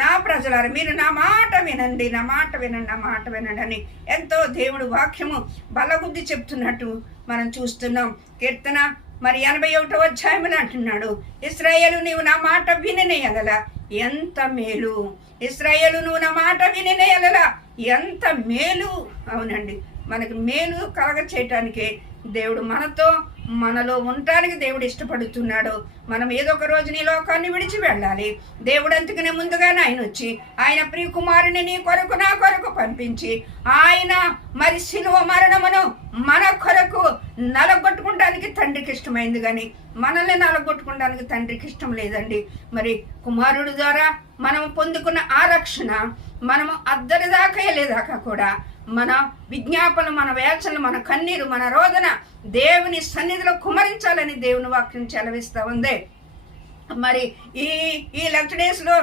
నా ప్రజలారా మీరు నా మాట వినండి, నా మాట వినండి, నా మాట వినండి అని ఎంతో దేవుడు వాక్యము బలబుద్ధి చెప్తున్నట్టు మనం చూస్తున్నాం. కీర్తన మరి 81వ అధ్యాయములు అంటున్నాడు, ఇశ్రాయేలు నీవు నా మాట విననేయలలా ఎంత మేలు, ఇశ్రాయేలు నువ్వు నా మాట విననేయలలా ఎంత మేలు. అవునండి, మనకి మేలు కలగ చేయటానికే దేవుడు మనలో ఉండటానికి దేవుడు ఇష్టపడుతున్నాడు. మనం ఏదో ఒక రోజు నీ లోకాన్ని విడిచి వెళ్ళాలి. దేవుడు అందుకనే ముందుగానే ఆయన వచ్చి ఆయన ప్రియకుమారుని నీ కొరకు నా కొరకు పంపించి ఆయన మరి శిలువ మరణమును మన కొరకు నలగొట్టుకోవడానికి తండ్రికి ఇష్టమైంది, కానీ మనల్ని నలగొట్టుకోవడానికి తండ్రికి ఇష్టం లేదండి. మరి కుమారుడు ద్వారా మనం పొందుకున్న ఆ రక్షణ మనము అద్దరి దాకా వెళ్ళేదాకా కూడా మన విజ్ఞాపన, మన వేచనలు, మన కన్నీరు, మన రోదన దేవుని సన్నిధిలో కుమరించాలని దేవుని వాక్యం చెలవిస్తూ ఉంది. మరి ఈ 11 డేస్లో